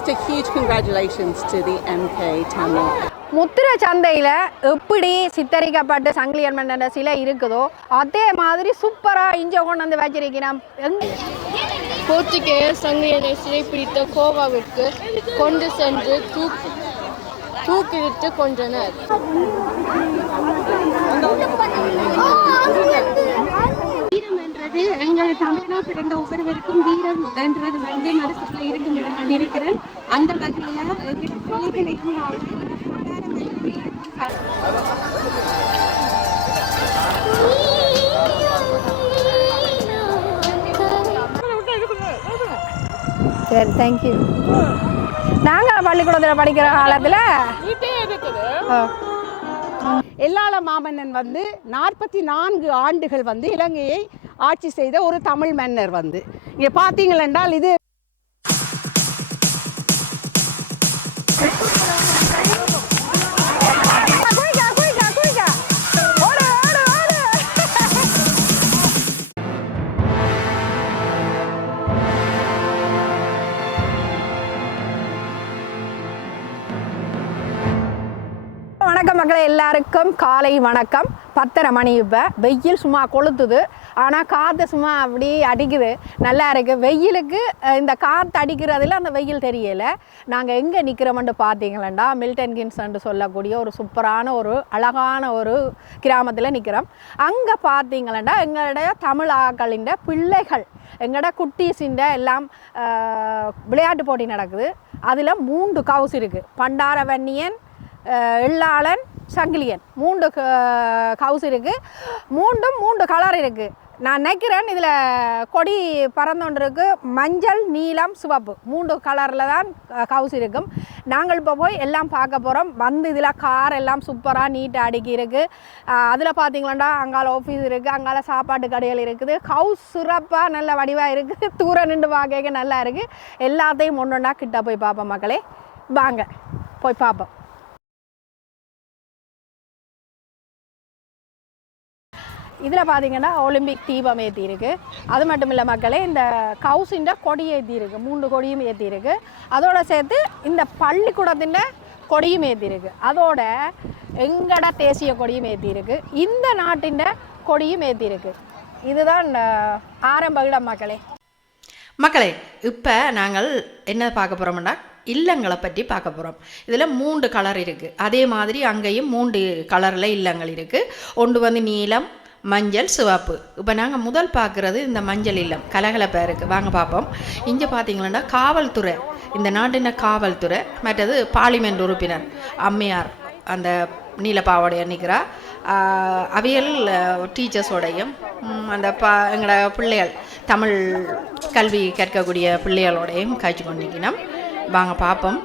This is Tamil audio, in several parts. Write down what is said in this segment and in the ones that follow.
Just a huge congratulations to the MK Tamil. முத்திரை சந்தையில் எப்படி சித்தரிக்கப்பட்ட சங்கிலியன் மன்னன் சிலை இருக்குதோ அதே மாதிரி சூப்பராக இங்கே கொண்டு வந்து வச்சிருக்கிறோம். போர்த்துகேயர் சங்கிலியனை சிறைப்பிடித்த கோவாவிற்கு கொண்டு சென்று தூக்கிலிட்டு கொன்றனர். வீரம் என்றது எங்கள் தமிழனாக பிறந்த ஒவ்வொருவருக்கும் வீரம் என்றது வந்து மனசுக்குள்ள இருக்கும் என்று கொண்டிருக்கிறேன். அந்த வகையில் சரி, தேங்க்யூ. நாங்கள் பள்ளிக்கூடத்தில் படிக்கிற காலத்தில் எல்லாள மாமன்னன் வந்து 44 ஆண்டுகள் வந்து இலங்கையை ஆட்சி செய்த ஒரு தமிழ் மன்னர் வந்து இங்கே பார்த்தீங்கள் என்றால் இது வணக்கம் மக்களே, எல்லாருக்கும் காலை வணக்கம். 10:30 மணி. இப்போ வெயில் சும்மா கொளுத்துது, ஆனால் காற்று சும்மா அப்படி அடிக்குது. நல்லா இருக்குது. வெயிலுக்கு இந்த காற்று அடிக்கிறதுல அந்த வெயில் தெரியலை. நாங்கள் எங்கே நிற்கிறோம்னு பார்த்தீங்களா, மில்டன் கின்ஸ்ன்னு சொல்லக்கூடிய ஒரு சூப்பரான ஒரு அழகான ஒரு கிராமத்தில் நிற்கிறோம். அங்கே பார்த்தீங்களா எங்களுடைய தமிழ் ஆக்களின் பிள்ளைகள், எங்களோட குட்டீஸின் எல்லாம் விளையாட்டு போட்டி நடக்குது. அதில் 3 கவுஸ் இருக்குது. பண்டாரவன்னியன், எள்ளாளன், சங்கிலியன் 3 கவுஸ் இருக்குது. 3 கலர் இருக்குது. நான் நினைக்கிறேன் இதில் கொடி பறந்தோன்று இருக்குது. மஞ்சள், நீலம், சிவப்பு 3 கலரில் தான் கவுஸ் இருக்கும். நாங்கள் இப்போ போய் எல்லாம் பார்க்க போகிறோம். வந்து இதில் கார் எல்லாம் சூப்பராக நீட்டாக அடுக்கி இருக்குது. அதில் பார்த்தீங்களா அங்கால ஆஃபீஸ் இருக்குது, அங்கால சாப்பாட்டு கடைகள் இருக்குது. கவுஸ் சிறப்பாக நல்ல வடிவாக இருக்குது. தூரம் நின்று பார்க்க நல்லா இருக்குது. எல்லாத்தையும் ஒன்றா கிட்ட போய் பார்ப்போம் மக்களே. வாங்க போய் பார்ப்போம். இதில் பார்த்தீங்கன்னா ஒலிம்பிக் தீபம் ஏற்றி இருக்குது. அது மட்டும் இல்லை மக்களே, இந்த கவுசின் கொடி ஏற்றி இருக்குது. 3 கொடியும் ஏற்றி இருக்குது. அதோடு சேர்த்து இந்த பள்ளிக்கூடத்தின் கொடியும் ஏற்றி இருக்குது. அதோட எங்கட தேசிய கொடியும் ஏற்றி இருக்குது. இந்த நாட்டின் கொடியும் ஏற்றி இருக்குது. இதுதான் ஆரம்ப இடம் மக்களே. இப்போ நாங்கள் என்ன பார்க்க போகிறோம்னா இல்லங்களை பற்றி பார்க்க போகிறோம். இதில் 3 கலர் இருக்குது. அதே மாதிரி அங்கேயும் 3 கலரில் இல்லங்கள் இருக்குது. ஒன்று வந்து நீலம், மஞ்சள், சிவப்பு. இப்போ நாங்கள் முதல் பார்க்குறது இந்த மஞ்சள் இல்லம். கலகலப்பாக இருக்குது. வாங்க பார்ப்போம். இங்கே பார்த்தீங்கன்னா காவல்துறை, இந்த நாட்டின காவல்துறை. மற்றது பார்லிமெண்ட் உறுப்பினர் அம்மையார் அந்த நீலப்பாவோடைய நிற்கிறா. அவியல் டீச்சர்ஸோடையும் அந்த எங்களோட பிள்ளைகள் தமிழ் கல்வி கற்கக்கூடிய பிள்ளைகளோடையும் காய்ச்சி கொண்டிருக்கணும். வாங்க பார்ப்போம்.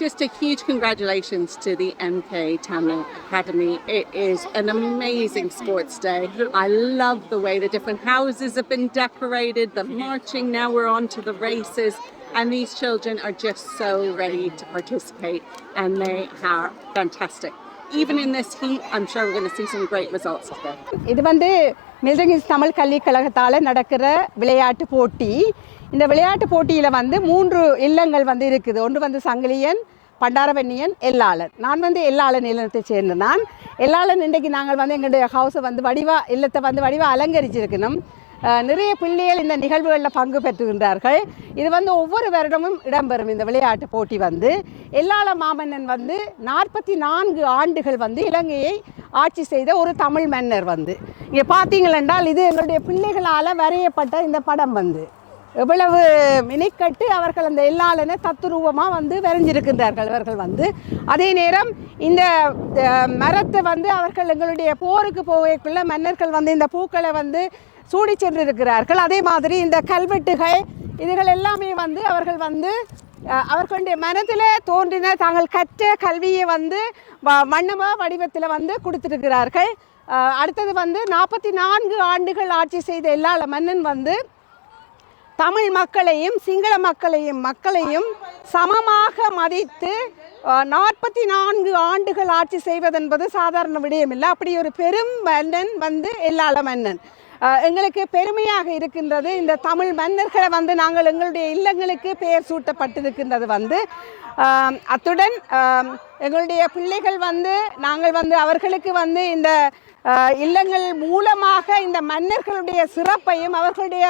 Just a huge congratulations to the MK Tamil Academy. It is an amazing sports day. I love the way the different houses have been decorated, the marching, now we're on to the races, and these children are just so ready to participate, and they are fantastic. Even in this heat, I'm sure we're going to see some great results today. இது வந்து மில்டன் கின்ஸ் தமிழ் கல்வி கழகத்தால் நடக்கிற விளையாட்டு போட்டி. இந்த விளையாட்டு போட்டியில் வந்து 3 இல்லங்கள் வந்து இருக்குது. ஒன்று வந்து சங்கிலியன், பண்டாரவன்னியன், எள்ளாளன். நான் வந்து எள்ளாளன் இல்லத்தை சேர்ந்து நான். எள்ளாளன் இன்றைக்கு நாங்கள் வந்து எங்களுடைய ஹவுஸை வந்து இல்லத்தை வந்து வடிவாக அலங்கரிச்சிருக்கணும். நிறைய பிள்ளைகள் இந்த நிகழ்வுகளில் பங்கு பெற்றுகின்றார்கள். இது வந்து ஒவ்வொரு வருடமும் இடம்பெறும் இந்த விளையாட்டு போட்டி வந்து. எள்ளாள மாமன்னன் வந்து 44 ஆண்டுகள் வந்து இலங்கையை ஆட்சி செய்த ஒரு தமிழ் மன்னர் வந்து இங்கே பார்த்தீங்களென்றால் இது எங்களுடைய பிள்ளைகளால் வரையப்பட்ட இந்த படம் வந்து எவ்வளவு மினிக்கட்டு அவர்கள் அந்த எள்ளாளனை தத்துரூபமாக வந்து வரைஞ்சிருக்கின்றார்கள் அவர்கள் வந்து. அதே நேரம் இந்த மரத்தை வந்து அவர்கள் எங்களுடைய போருக்கு போகக்குள்ள மன்னர்கள் வந்து இந்த பூக்களை வந்து சூடி சென்றிருக்கிறார்கள். அதே மாதிரி இந்த கல்வெட்டுகள் இதுகள் எல்லாமே வந்து அவர்கள் வந்து அவர்களுடைய மனதில் தோன்றின தாங்கள் கற்ற கல்வியை வந்து மண்ணமா வடிவத்தில் வந்து கொடுத்துருக்கிறார்கள். அடுத்தது வந்து 44 ஆண்டுகள் ஆட்சி செய்த எள்ளாள மன்னன் வந்து தமிழ் மக்களையும் சிங்கள மக்களையும் சமமாக மதித்து 44 ஆண்டுகள் ஆட்சி செய்வதென்பது சாதாரண விடயம் இல்லை. அப்படி ஒரு பெரும் மன்னன் வந்து எள்ளாள மன்னன். எங்களுக்கு பெருமையாக இருக்கின்றது. இந்த தமிழ் மன்னர்களை வந்து நாங்கள் எங்களுடைய இல்லங்களுக்கு பெயர் சூட்டப்பட்டிருக்கின்றது வந்து. அத்துடன் எங்களுடைய பிள்ளைகள் வந்து நாங்கள் வந்து அவர்களுக்கு வந்து இந்த இல்லங்கள் மூலமாக இந்த மன்னர்களுடைய சிறப்பையும் அவர்களுடைய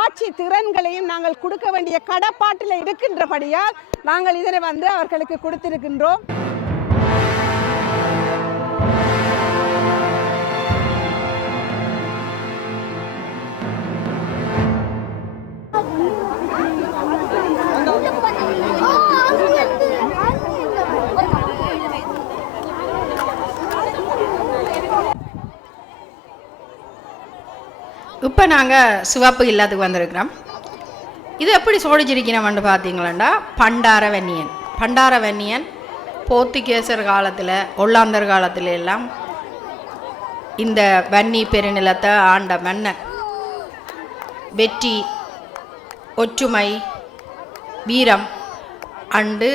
ஆட்சி திறன்களையும் நாங்கள் கொடுக்க வேண்டிய கடப்பாட்டில் இருக்கின்றபடியால் நாங்கள் இதனை வந்து அவர்களுக்கு கொடுத்திருக்கின்றோம். இப்போ நாங்கள் சிவப்பு இல்லத்துக்கு வந்திருக்கிறோம். இது எப்படி சோடிச்சிருக்கிறோம்னு பார்த்தீங்களாண்டா பண்டாரவன்னியன் போர்த்துகேசர் காலத்தில் ஒல்லாந்தர் காலத்தில் எல்லாம் இந்த வன்னி பெருநிலத்தை ஆண்ட மன்னன். வெற்றி, ஒற்றுமை, வீரம் அண்டு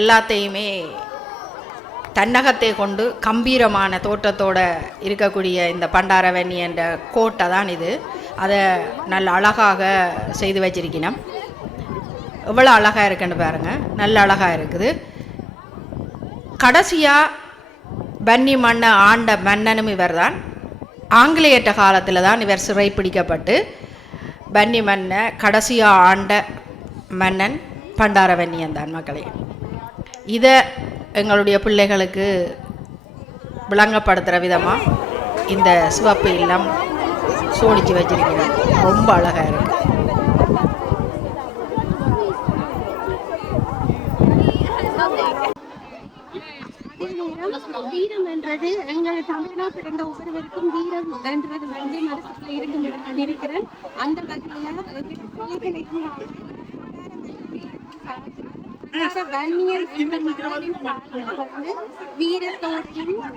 எல்லாத்தையுமே தன்னகத்தை கொண்டு கம்பீரமான தோற்றத்தோடு இருக்கக்கூடிய இந்த பண்டாரவன்னி என்ற கோட்டை தான் இது. அதை நல்ல அழகாக செய்து வச்சிருக்கணும். எவ்வளோ அழகாக இருக்குன்னு பாருங்கள், நல்ல அழகாக இருக்குது. கடைசியாக வன்னி மண்ணை ஆண்ட மன்னனும் இவர் தான். ஆங்கிலேயற்ற காலத்தில் தான் இவர் சிறைப்பிடிக்கப்பட்டு வன்னி மண்ணை கடைசியாக ஆண்ட மன்னன் பண்டாரவன்னியன் தான் மக்களே. இதை எங்களுடைய பிள்ளைகளுக்கு விளங்கப்படுத்துகிற விதமாக இந்த சிவப்பு இல்லம் சோடிச்சு வச்சிருக்கிறோம். ரொம்ப அழகாக இருக்குது. வீரம் என்றது எங்கள் தமிழா பிறந்த ஒவ்வொருவருக்கும் வீரம் என்றது வந்து மனசுக்குள்ள இருக்கும் இருக்கிறேன். அந்த வகையில வீரத்தோடையும்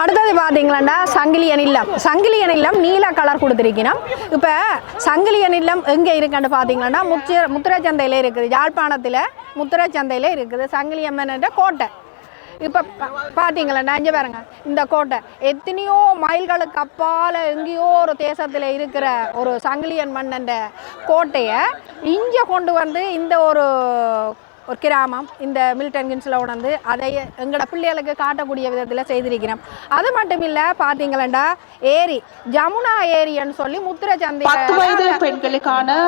அடுத்தது பார்த்தீங்களா சங்கிலியன் இல்லம் நீல கலர் கொடுத்துருக்கணும். இப்போ சங்கிலியன் இல்லம் எங்கே இருக்குன்னு பார்த்தீங்கன்னா முத்திரைச்சந்தையில் இருக்குது. யாழ்ப்பாணத்தில் முத்திரைச்சந்தையில் இருக்குது சங்கிலியம்மன் கோட்டை. இப்போ பார்த்தீங்களா இங்கே பாருங்க, இந்த கோட்டை எத்தனையோ மைல்களுக்கு அப்பால் எங்கேயோ ஒரு தேசத்தில் இருக்கிற ஒரு சங்கிலியன் மன்னன் கோட்டையை இங்கே கொண்டு வந்து இந்த ஒரு கிராமம் இந்த மில்டன் கின்ஸில் உணர்ந்து அதை எங்களோட பிள்ளைகளுக்கு காட்டக்கூடிய விதத்தில் செய்திருக்கிறோம். அது மட்டும் இல்லை பார்த்தீங்களா ஏரி ஜமுனா ஏரின்னு சொல்லி முத்திரைச்சந்தை 10 வயது பெண்களுக்கான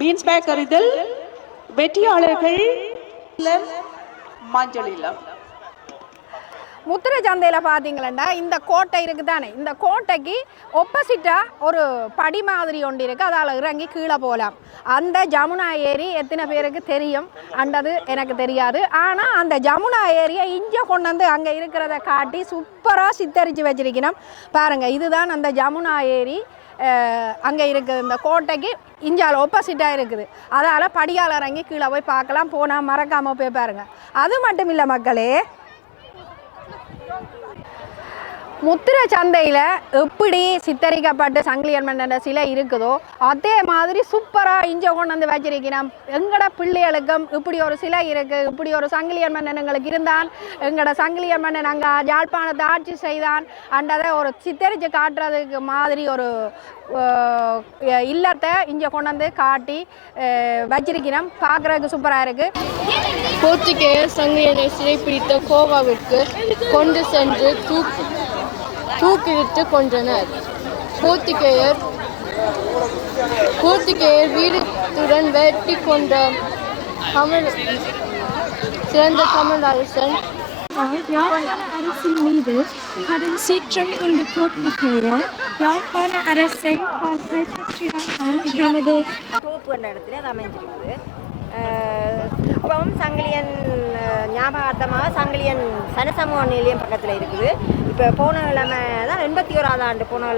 பீன்ஸ் பேக் அறிதல், வெற்றியாளர்கள் மஞ்சள் இல்லம். முத்திரைச்சந்தையில் பார்த்தீங்களா இந்த கோட்டை இருக்குது தானே, இந்த கோட்டைக்கு ஒப்போசிட்டாக ஒரு படி மாதிரி ஒன்று இருக்குது. அதால் இறங்கி கீழே போகலாம். அந்த ஜமுனா ஏரி எத்தனை பேருக்கு தெரியும் அண்டது எனக்கு தெரியாது. ஆனால் அந்த ஜமுனா ஏரியை இங்கே கொண்டு வந்து அங்கே இருக்கிறத காட்டி சூப்பராக சித்தரித்து வச்சிருக்கணும். பாருங்கள், இதுதான் அந்த ஜமுனா ஏரி. அங்கே இருக்குது இந்த கோட்டைக்கு இஞ்சால் ஒப்போசிட்டாக இருக்குது. அதால் படியால் இறங்கி கீழே போய் பார்க்கலாம். போனால் மறக்காமல் போய் பாருங்கள். அது மட்டும் இல்லை மக்களே, முத்திரைச்சந்தையில் எப்படி சித்தரிக்கப்பட்டு சங்கிலியன் மன்னன் சிலை இருக்குதோ அதே மாதிரி சூப்பராக இங்கே கொண்டு வந்து வச்சிருக்கிறோம். எங்களோட பிள்ளைகளுக்கும் இப்படி ஒரு சிலை இருக்குது, இப்படி ஒரு சங்கிலியன் மன்னன் எங்களுக்கு இருந்தான், எங்களோட சங்கிலியன் மன்னன் அங்கே யாழ்ப்பாணத்தை ஆட்சி செய்தான் அன்றதை ஒரு சித்தரித்து காட்டுறதுக்கு மாதிரி ஒரு இல்லத்தை இங்கே கொண்டு வந்து காட்டி வச்சிருக்கிறோம். பார்க்குறதுக்கு சூப்பராக இருக்குது. போர்த்துகேயர் சங்கிலியனை சிறைப்பிடித்த கோவாவிற்கு கொண்டு சென்று தூக்கிலிட்டு கொன்றனர். போர்த்துகேயர் வீரத்துடன் வெட்டி கொண்ட சிறந்த தமிழ் அரசன் அரசின் மீது கடும் சீற்றம் கொண்டு போர்த்துகேயர் யாழ்ப்பாண அரசை தமது தோப்பு என்ற இடத்துல அது அமைஞ்சிருக்குது. இப்பவும் சங்கிலியன் ஞாபகார்த்தமாக சங்கிலியன் சனசமூக நிலையம் பக்கத்தில் இருக்குது. இப்போ போன கிழமை தான் 81வது ஆண்டு போன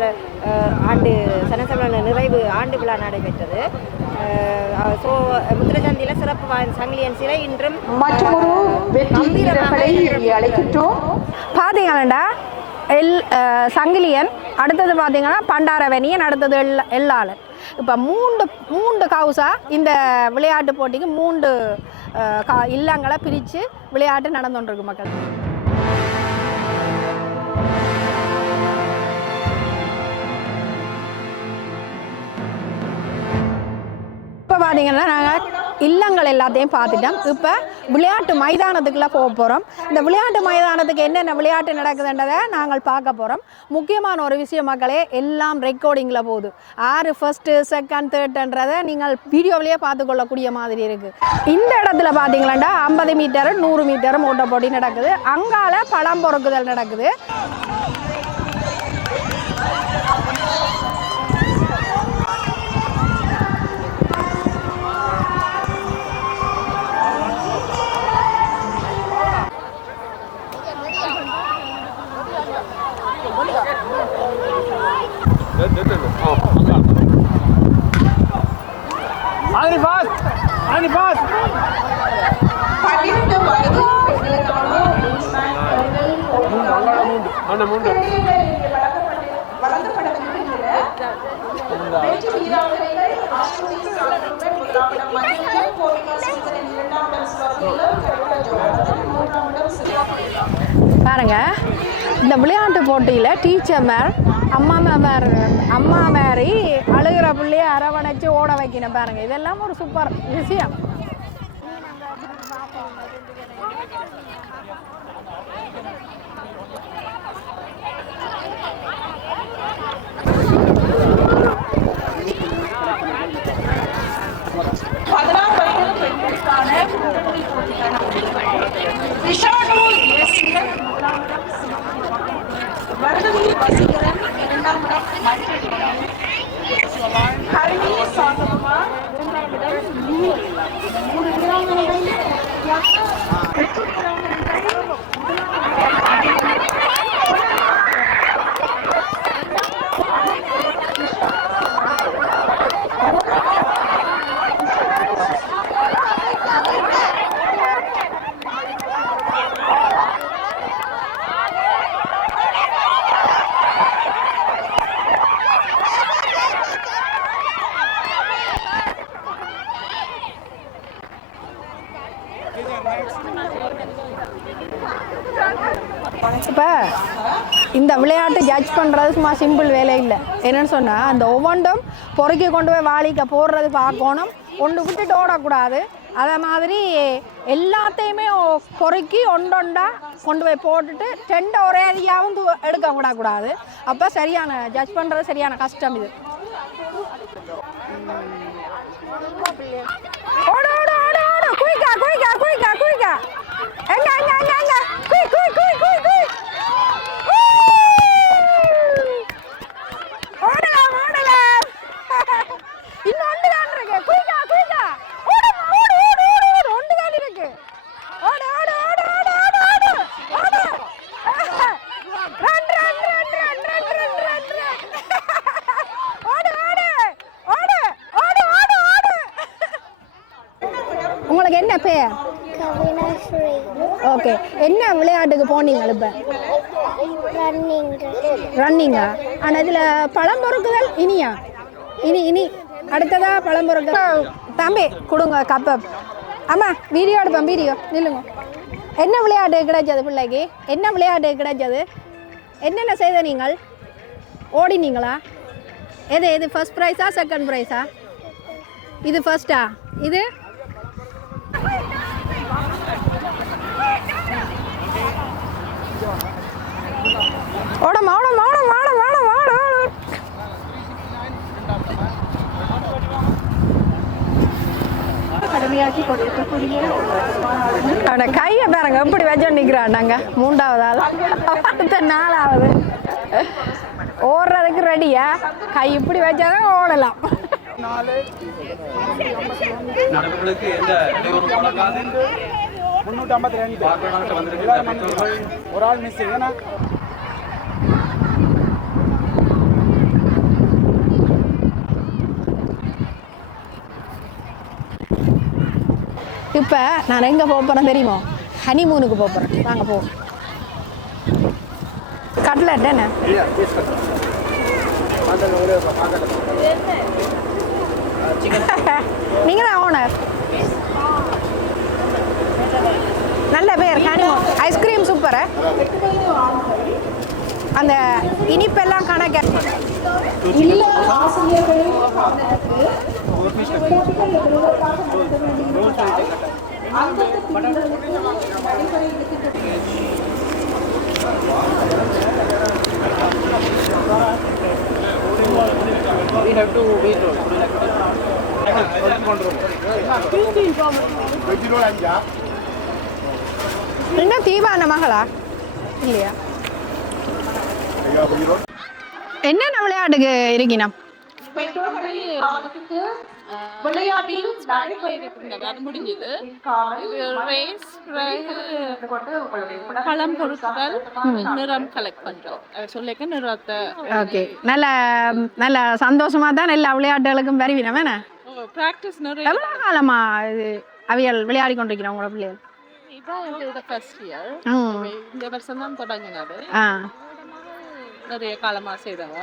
ஆண்டு சனசமூக நிறைவு ஆண்டு விழா நடைபெற்றது. ஸோ முத்திரைச்சந்தையில் சிறப்பு வாய்ந்த சங்கிலியன் சிலை இன்றும் பார்த்தீங்களாண்டா சங்கிலியன், அடுத்தது பார்த்தீங்கன்னா பண்டாரவணியன், அடுத்தது எள்ளாளன். இப்போ மூன்று கவுஸாக இந்த விளையாட்டு போட்டிக்கு 3 இல்லங்களை பிரித்து விளையாட்டு நடந்துகிட்டு மக்கள். இப்போ பார்த்தீங்கன்னா நாங்கள் இல்லங்கள் எல்லாத்தையும் பார்த்துட்டோம். இப்போ விளையாட்டு மைதானத்துக்குள்ளே போக போகிறோம். இந்த விளையாட்டு மைதானத்துக்கு என்னென்ன விளையாட்டு நடக்குதுன்றதை நாங்கள் பார்க்க போகிறோம். முக்கியமான ஒரு விஷயம் மக்களே, எல்லாம் ரெக்கார்டிங்கில் போகுது. 6 ஃபஸ்ட்டு, செகண்ட், தேர்ட்ன்றதை நீங்கள் வீடியோவிலேயே பார்த்துக்கொள்ளக்கூடிய மாதிரி இருக்குது. இந்த இடத்துல பார்த்தீங்களா 50 மீட்டர் 100 மீட்டரும் ஓட்ட போட்டி நடக்குது. அங்கால பழம் பொறுக்குதல் நடக்குது. பாருங்க, இந்த விளையாட்டு போட்டியில் டீச்சர் மேர் அம்மா மாதிரி அழுகிற பிள்ளைய அரவணைச்சு ஓட வைக்கணும். பாருங்க, இதெல்லாம் ஒரு சூப்பர் விஷயம். இப்போ இந்த விளையாட்டு ஜட்ஜ் பண்ணுறது சும்மா சிம்பிள் வேலை இல்லை. என்னென்னு சொன்னால், அந்த ஒவ்வொன்றும் பொறுக்கி கொண்டு போய் வாளிக்க போடுறது பார்க்கணும், ஒன்று விட்டுட்டு ஓடக்கூடாது. அதே மாதிரி எல்லாத்தையுமே பொறுக்கி ஒன்றொண்டா கொண்டு போய் போட்டுட்டு 2 ஒரே அதிகாவும் எடுக்க விடக்கூடாது. அப்போ சரியான ஜட்ஜ் பண்ணுறது சரியான கஷ்டம் இது. ஓடு ஓடு ஓடு ஓடு, குயிக்கா குயிக்கா குயிக்கா குயிக்கா, எங்க எங்க எங்க எங்க, quick quick quick quick quick, ஓடலாம் ஓடலாம், இன்னும் 1 தான் இருக்கு, குயிக்கா குயிக்கா, ஓடு ஓடு ஓடு ஓடு ஓடு, 1 தான் இருக்கு, ஓடு ஓடு ஓடு ஓடு ஓடு ஓடு ஓடு, run run run run run run run run, ஓடு ஓடு ஓடு ஓடு ஓடு ஓடு. உங்களுக்கு என்ன பேர்? ஓகே, என்ன விளையாட்டுக்கு போனீங்க? இப்போ ரன்னிங்கா? ஆனால் இதில் பழம் பொறுக்குதல் இனியா? இனி அடுத்ததா பழம் பொறுக்குதல். தம்பி கொடுங்க கப்பை. ஆமா, வீடியோ எடுப்பேன், வீடியோ நில்லுங்க. என்ன விளையாட்டு கிடைச்சது பிள்ளைக்கு? என்ன விளையாட்டு கிடைச்சது? என்னென்ன செய்த நீங்கள்? ஓடினீங்களா? எது ஃபர்ஸ்ட் ப்ரைஸா செகண்ட் ப்ரைஸா? இது ஃபர்ஸ்டா? இது ஓடம் ஓடம் ஓடம் ஓடம் ஓடம் ஓடம். அவனை கையை பாருங்க எப்படி வச்சோ நிற்கிறான். நாங்கள் 3வது ஆள், அடுத்த 4வது. ஓடுறதுக்கு ரெடியா? கை இப்படி வச்சாதான் ஓடலாம். ஒரு ஆள் மிஸ். இப்போ நான் எங்கே போக போகிறேன் தெரியுமோ? ஹனிமூனுக்கு போக போகிறேன். வாங்க போ. கட்லட் என்ன நீங்க தான் ஓனர். நல்ல பேர் ஹனிமூன் ஐஸ்கிரீம் சூப்பர். அந்த இனிப்பெல்லாம் கணக்கு என்ன தீபான மகளா இல்லையா? என்னென்ன விளையாட்டுக்கு இருக்கீங்க? விளையாட்டில் அது முடிஞ்சது. ரேஸ் பழம் பொருட்கள் நிறம் கலெக்ட் பண்றோம். சொல்லிக்க நிறத்தை ஓகே. நல்ல நல்ல சந்தோஷமா தான் எல்லா விளையாட்டுகளுக்கும் வருவீனம் என்ன? பிராக்டிஸ் நிறைய. எவ்வளவு காலமா இது அவியல் விளையாடி கொண்டிருக்கிறோம் உங்களோட பிள்ளைகள்? இதான் ஃபர்ஸ்ட் இயர். இந்த வருஷம் தான் தொடங்கினது. நிறைய காலமா செய்கிறேன்.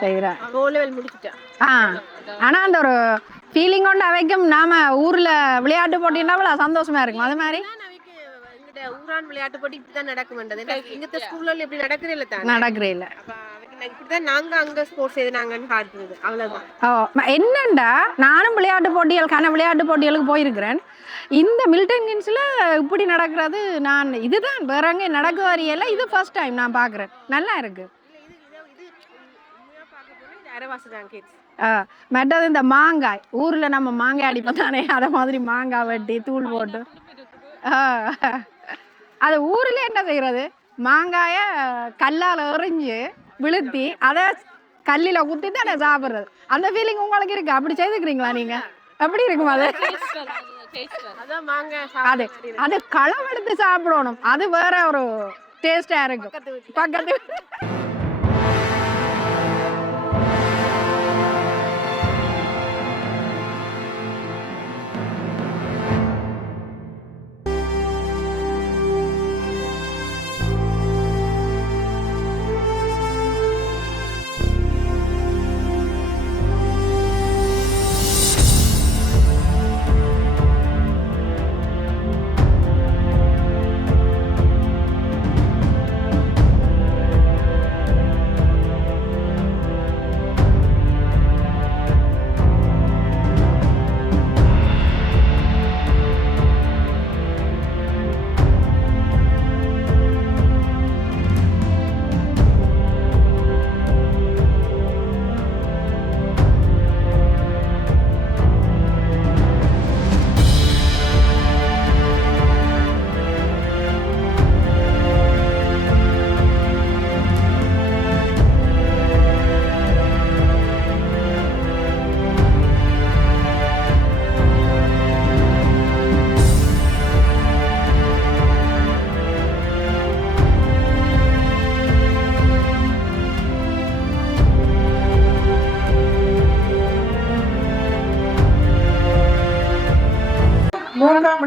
ஆனா அந்த ஒரு ஃபீலிங் கொண்டு அவைக்கும் நாம ஊர்ல விளையாட்டு போட்டின்னா சந்தோஷமா இருக்கும். அது மாதிரி ஊரான் விளையாட்டு போட்டி இப்படிதான் நடக்கும்ன்றது இங்க ஸ்கூல்ல இப்படி நடக்கிறே இல்ல தான் நடக்கிறே இல்ல. இப்படிதான் நாங்க அங்க ஸ்போர்ட்ஸ் எது நாங்கன்னு காட்டுறது அவ்வளவுதான். என்னண்டா நானும் விளையாட்டு போட்டிகளுக்கான விளையாட்டு போட்டிகளுக்கு போயிருக்கிறேன். இந்த மில்டன் கிங்ஸ்ல இப்படி நடக்கிறது நான் இதுதான் வேற எங்க நடக்க வரையில இது ஃபர்ஸ்ட் டைம் நான் பாக்குறேன். நல்லா இருக்கு. மற்றது இந்த மாங்காய் ஊர்ல நம்ம மாங்காய் அடிப்போம் தானே, அதை மாதிரி மாங்காய் வெட்டி தூள் போட்டு அது ஊர்ல என்ன செய்யறது, மாங்காய கல்லால் எறிஞ்சு விழுத்தி அதை கல்லில குத்தி தானே சாப்பிடுறது. அந்த ஃபீலிங் உங்களுக்கு இருக்கு? அப்படி செய்துக்கிறீங்களா நீங்க? எப்படி இருக்கும் அது? அது அது களம் எடுத்து சாப்பிடணும். அது வேற ஒரு டேஸ்டா இருக்கும். பக்கத்து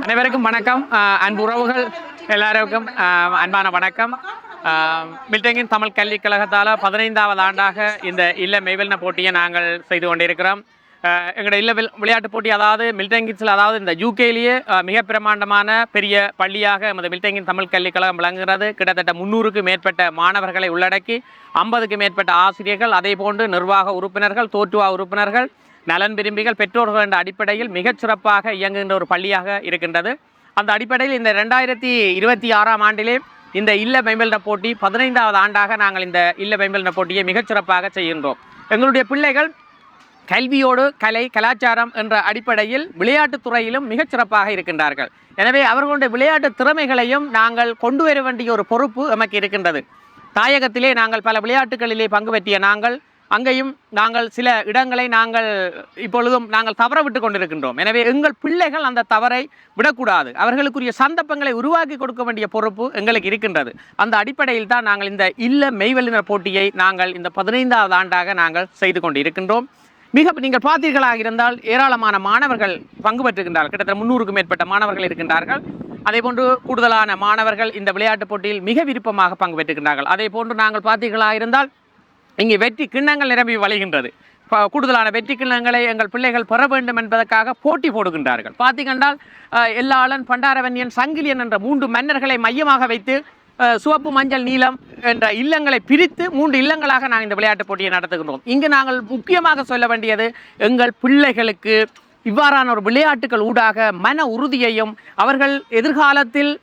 அனைவருக்கும் வணக்கம். அன்பு உறவுகள் எல்லாருக்கும் அன்பான வணக்கம். மில்டன் தமிழ் கல்விக் கழகத்தால் 15வது ஆண்டாக இந்த இல்ல மெய்வெல்ன போட்டியை நாங்கள் செய்து கொண்டிருக்கிறோம். எங்களோட இல்ல விளையாட்டு போட்டி அதாவது மில்டன் கிட்ஸில் அதாவது இந்த யூகேலேயே மிக பிரமாண்டமான பெரிய பள்ளியாக நமது மில்டன் தமிழ் கல்விக் கழகம் விளங்குகிறது. கிட்டத்தட்ட 300க்கும் மேற்பட்ட மாணவர்களை உள்ளடக்கி 50க்கும் மேற்பட்ட ஆசிரியர்கள், அதே போன்று நிர்வாக உறுப்பினர்கள், தோற்றுவா உறுப்பினர்கள், நலன் விரும்பிகள், பெற்றோர்கள் என்ற அடிப்படையில் மிகச்சிறப்பாக இயங்குகின்ற ஒரு பள்ளியாக இருக்கின்றது. அந்த அடிப்படையில் இந்த 2026ஆம் ஆண்டிலே இந்த இல்ல மெய்வெல்ன போட்டி 15வது ஆண்டாக நாங்கள் இந்த இல்ல மெய்வெல்ன போட்டியை மிகச்சிறப்பாக செய்கின்றோம். எங்களுடைய பிள்ளைகள் கல்வியோடு கலை கலாச்சாரம் என்ற அடிப்படையில் விளையாட்டுத் துறையிலும் மிகச்சிறப்பாக இருக்கின்றார்கள். எனவே அவர்களுடைய விளையாட்டு திறமைகளையும் நாங்கள் கொண்டு வர வேண்டிய ஒரு பொறுப்பு நமக்கு இருக்கின்றது. தாயகத்திலே நாங்கள் பல விளையாட்டுகளிலே பங்கு பெற்றிய நாங்கள் அங்கேயும் நாங்கள் சில இடங்களை நாங்கள் இப்பொழுதும் நாங்கள் தவற விட்டு கொண்டிருக்கின்றோம். எனவே எங்கள் பிள்ளைகள் அந்த தவறை விடக்கூடாது. அவர்களுக்குரிய சந்தர்ப்பங்களை உருவாக்கி கொடுக்க வேண்டிய பொறுப்பு எங்களுக்கு இருக்கின்றது. அந்த அடிப்படையில் தான் நாங்கள் இந்த இல்ல மெய்வல்லுநர் போட்டியை நாங்கள் இந்த 15வது ஆண்டாக நாங்கள் செய்து கொண்டு இருக்கின்றோம். நீங்கள் பார்த்தீர்களாக இருந்தால் ஏராளமான மாணவர்கள் பங்கு பெற்றுகின்றார்கள். கிட்டத்தட்ட 300க்கும் மேற்பட்ட மாணவர்கள் இருக்கின்றார்கள். அதே போன்று கூடுதலான மாணவர்கள் இந்த விளையாட்டுப் போட்டியில் மிக விருப்பமாக பங்கு பெற்றுகின்றார்கள். அதே போன்று நாங்கள் பார்த்தீர்களா இருந்தால் இங்கே வெற்றி கிண்ணங்கள் நிரம்பி வழிகின்றது. கூடுதலான வெற்றி கிண்ணங்களை எங்கள் பிள்ளைகள் பெற வேண்டும் என்பதற்காக போட்டி போடுகின்றார்கள். பார்த்தீங்கன்றால் எல்லாளன், பண்டாரவன்னியன், சங்கிலியன் என்ற 3 மன்னர்களை மையமாக வைத்து சிவப்பு, மஞ்சள், நீலம் என்ற இல்லங்களை பிரித்து 3 இல்லங்களாக நாங்கள் இந்த விளையாட்டுப் போட்டியை நடத்துகின்றோம். இங்கு நாங்கள் முக்கியமாக சொல்ல வேண்டியது எங்கள் பிள்ளைகளுக்கு இவ்வாறான ஒரு விளையாட்டுகள் ஊடாக மன உறுதியையும் அவர்கள் எதிர்காலத்தில்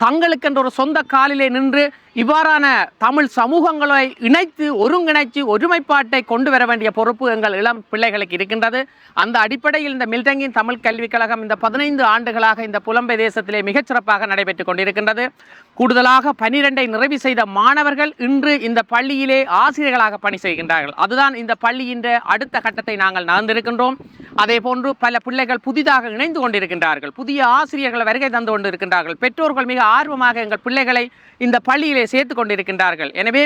தங்களுக்கென்ற ஒரு சொந்த காலிலே நின்று இவ்வாறான தமிழ் சமூகங்களை இணைத்து ஒருங்கிணைத்து ஒருமைப்பாட்டை கொண்டு வர வேண்டிய பொறுப்பு எங்கள் இளம் பிள்ளைகளுக்கு இருக்கின்றது. அந்த அடிப்படையில் இந்த மில்டங்கின் தமிழ் கல்விக் கழகம் இந்த 15 ஆண்டுகளாக இந்த புலம்பெயர் தேசத்திலே மிகச்சிறப்பாக நடைபெற்று கொண்டிருக்கின்றது. கூடுதலாக 12ஐ நிறைவு செய்த மாணவர்கள் இன்று இந்த பள்ளியிலே ஆசிரியர்களாக பணி செய்கின்றார்கள். அதுதான் இந்த பள்ளியின் அடுத்த கட்டத்தை நாங்கள் நகர்ந்திருக்கின்றோம். அதே போன்று பல பிள்ளைகள் புதிதாக இணைந்து கொண்டிருக்கின்றார்கள். புதிய ஆசிரியர்கள் வருகை தந்து கொண்டிருக்கின்றார்கள். பெற்றோர்கள் மிக ஆர்வமாக எங்கள் பிள்ளைகளை இந்த பள்ளியிலே சேர்த்து கொண்டிருக்கின்றார்கள். எனவே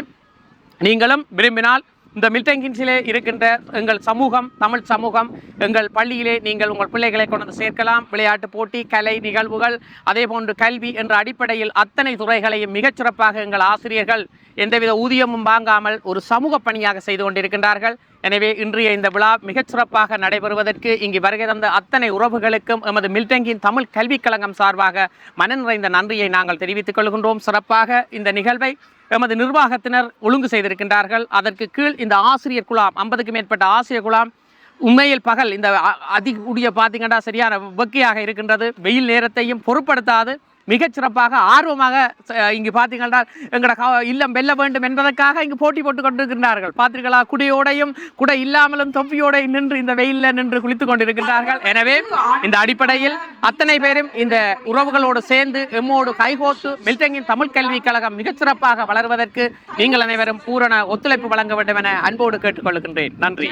நீங்களும் விரும்பினால் இந்த மில்டங்கின்ஸிலே இருக்கின்ற எங்கள் சமூகம், தமிழ் சமூகம், எங்கள் பள்ளியிலே நீங்கள் உங்கள் பிள்ளைகளை கொண்டு சேர்க்கலாம். விளையாட்டு போட்டி, கலை நிகழ்வுகள், அதே போன்று கல்வி என்ற அடிப்படையில் அத்தனை துறைகளையும் மிகச்சிறப்பாக எங்கள் ஆசிரியர்கள் எந்தவித ஊதியமும் வாங்காமல் ஒரு சமூக பணியாக செய்து கொண்டிருக்கின்றார்கள். எனவே இன்றைய இந்த விழா மிகச்சிறப்பாக நடைபெறுவதற்கு இங்கு வருகை தந்த அத்தனை உறவுகளுக்கும் எமது மில்டங்கின் தமிழ் கல்விக் கழகம் சார்பாக மன நிறைந்த நன்றியை நாங்கள் தெரிவித்துக் கொள்கின்றோம். சிறப்பாக இந்த நிகழ்வை எமது நிர்வாகத்தினர் ஒழுங்கு செய்திருக்கின்றார்கள். அதற்கு கீழ் இந்த ஆசிரியர் குழாம், 50க்கும் மேற்பட்ட ஆசிரியர் குழாம் உண்மையில் பகல் இந்த அதிகூடிய பார்த்தீங்கன்னா சரியான வெக்கையாக இருக்கின்றது. வெயில் நேரத்தையும் பொருட்படுத்தாது மிகச்சிறப்பாக ஆர்வமாக இங்கு பார்த்தீங்கன்னா எங்களோட இல்லம் வெல்ல வேண்டும் என்பதற்காக இங்கு போட்டி போட்டு கொண்டிருக்கின்றார்கள். பார்த்தீர்களா, குடையோடையும் குடை இல்லாமலும் தொப்பியோடையும் நின்று இந்த வெயிலில் நின்று குளித்துக் கொண்டிருக்கின்றார்கள். எனவே இந்த அடிப்படையில் அத்தனை பேரும் இந்த உறவுகளோடு சேர்ந்து எம்மோடு கைகோத்து மில்டங்கின் தமிழ் கல்விக் கழகம் மிகச்சிறப்பாக வளர்வதற்கு நீங்கள் அனைவரும் பூரண ஒத்துழைப்பு வழங்க வேண்டும் என அன்போடு கேட்டுக்கொள்கின்றேன். நன்றி.